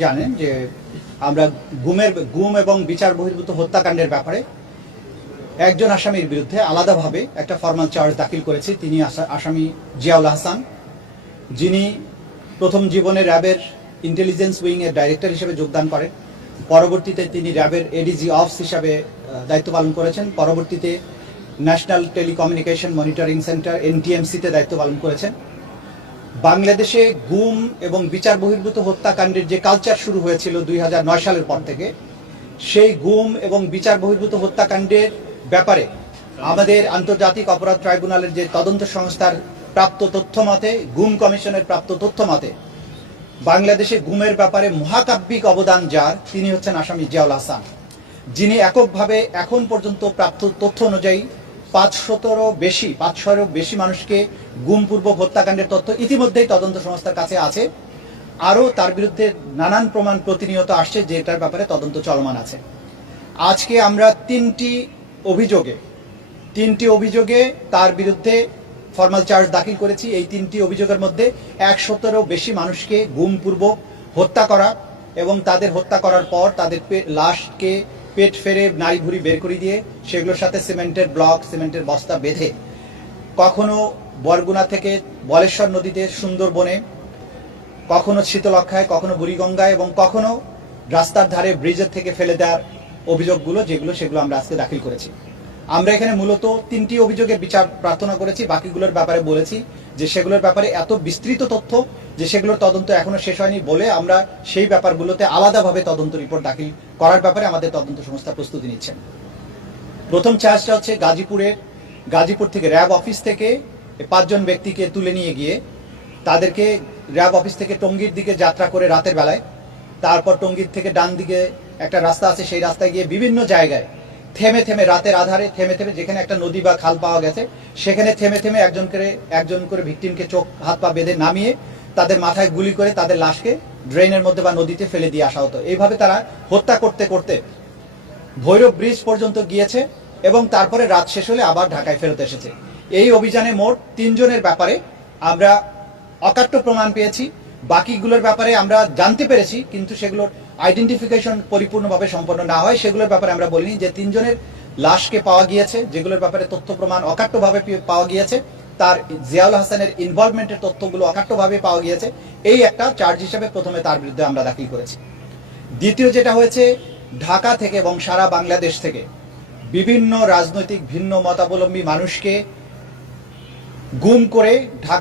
জানেন যে আমরা গুম এবং বিচার বহির্ভূত হত্যাকাণ্ডের ব্যাপারে একজন আসামির বিরুদ্ধে আলাদাভাবে একটা ফরমাল চার্জ দাখিল করেছি। তিনি আসামি জিয়াউল হাসান, যিনি প্রথম জীবনে র্যাবের ইন্টেলিজেন্স উইং এর ডাইরেক্টর হিসেবে যোগদান করেন। পরবর্তীতে তিনি র্যাবের এডিজি অফিস হিসাবে দায়িত্ব পালন করেছেন। পরবর্তীতে ন্যাশনাল টেলিকমিউনিকেশন মনিটরিং সেন্টার NTMC-তে দায়িত্ব পালন করেছেন। বাংলাদেশে গুম এবং বিচার বহির্ভূত হত্যাকাণ্ডের যে কালচার শুরু হয়েছিল 2009 সালের পর থেকে, সেই গুম এবং বিচার বহির্ভূত হত্যাকাণ্ডের ব্যাপারে আমাদের আন্তর্জাতিক অপরাধ ট্রাইব্যুনালের যে তদন্ত সংস্থার প্রাপ্ত তথ্য মতে, গুম কমিশনের প্রাপ্ত তথ্য মতে, বাংলাদেশে গুমের ব্যাপারে মহাকাব্যিক অবদান যার, তিনি হচ্ছেন আসামি জিয়াউল হাসান, যিনি এককভাবে এখন পর্যন্ত প্রাপ্ত তথ্য অনুযায়ী 500-এরও বেশি মানুষকে গুমপূর্বক হত্যাকাণ্ডের তথ্য ইতিমধ্যেই তদন্ত সংস্থার কাছে আছে। আরও তার বিরুদ্ধে নানান প্রমাণ প্রতিনিয়ত আসছে, যেটার ব্যাপারে তদন্ত চলমান আছে। আজকে আমরা তিনটি অভিযোগে তার বিরুদ্ধে ফরমাল চার্জ দাখিল করেছি। এই তিনটি অভিযোগের মধ্যে 100-এরও বেশি মানুষকে গুমপূর্বক হত্যা করা এবং তাদের হত্যা করার পর তাদের লাশকে পেট ফেরে নাড়ি ভুড়ি বের করে দিয়ে সেগুলোর সাথে সিমেন্টের বস্তা বেঁধে কখনো বরগুনা থেকে বলেশ্বর নদীতে সুন্দরবনে, কখনো শীতলক্ষায়, কখনো বুড়িগঙ্গায় এবং কখনো রাস্তার ধারে ব্রিজের থেকে ফেলে দেওয়ার অভিযোগগুলো সেগুলো আমরা আজকে দাখিল করেছি। আমরা এখানে মূলত তিনটি অভিযোগের বিচার প্রার্থনা করেছি। বাকিগুলোর ব্যাপারে বলেছি যে সেগুলোর ব্যাপারে এত বিস্তৃত তথ্য যে সেগুলোর তদন্ত এখনো শেষ হয়নি বলে আমরা সেই ব্যাপারগুলোতে আলাদাভাবে তদন্ত রিপোর্ট দাখিল করার ব্যাপারে আমাদের তদন্ত সংস্থা প্রস্তুতি নিচ্ছেন। প্রথম চার্জটা হচ্ছে গাজীপুর থেকে র্যাব অফিস থেকে 5 জন ব্যক্তিকে তুলে নিয়ে গিয়ে তাদেরকে র্যাব অফিস থেকে টঙ্গীর দিকে যাত্রা করে রাতের বেলায়, তারপর টঙ্গীর থেকে ডান দিকে একটা রাস্তা আছে, সেই রাস্তায় গিয়ে বিভিন্ন জায়গায় থেমে রাতের আধারে থেমে যেখানে একটা নদী বা খাল পাওয়া গেছে সেখানে থেমে একজন করে ভিকটিমকে চোখ হাত পা বেঁধে নামিয়ে তাদের মাথায় গুলি করে তাদের লাশকে ড্রেনের মধ্যে বা নদীতে ফেলে দিয়ে আসা হতো। এইভাবে তারা হত্যা করতে করতে ভৈরব ব্রিজ পর্যন্ত গিয়েছে এবং তারপরে রাত শেষ হলে আবার ঢাকায় ফেরত এসেছে। এই অভিযানে মোট 3 জনের ব্যাপারে আমরা অকাট্য প্রমাণ পেয়েছি। বাকিগুলোর ব্যাপারে আমরা জানতে পেরেছি, কিন্তু সেগুলোর আইডেন্টিফিকেশন পরিপূর্ণভাবে সম্পন্ন না হয় সেগুলোর ব্যাপারে আমরা বলিনি। যে 3 জনের লাশকে পাওয়া গিয়েছে, যেগুলোর ব্যাপারে তথ্য প্রমাণ অকাট্যভাবে পাওয়া গিয়েছে, তার জিয়াউল হাসানের ইনভলভমেন্টের তথ্যগুলো অকাট্যভাবে পাওয়া গিয়েছে, এই একটা চার্জ হিসেবে প্রথমে তার বিরুদ্ধে আমরা দাখিল করেছি। দ্বিতীয় যেটা হয়েছে, ঢাকা থেকে এবং সারা বাংলাদেশ থেকে বিভিন্ন রাজনৈতিক ভিন্ন মতাবলম্বী মানুষকে গুম করে ঢাকা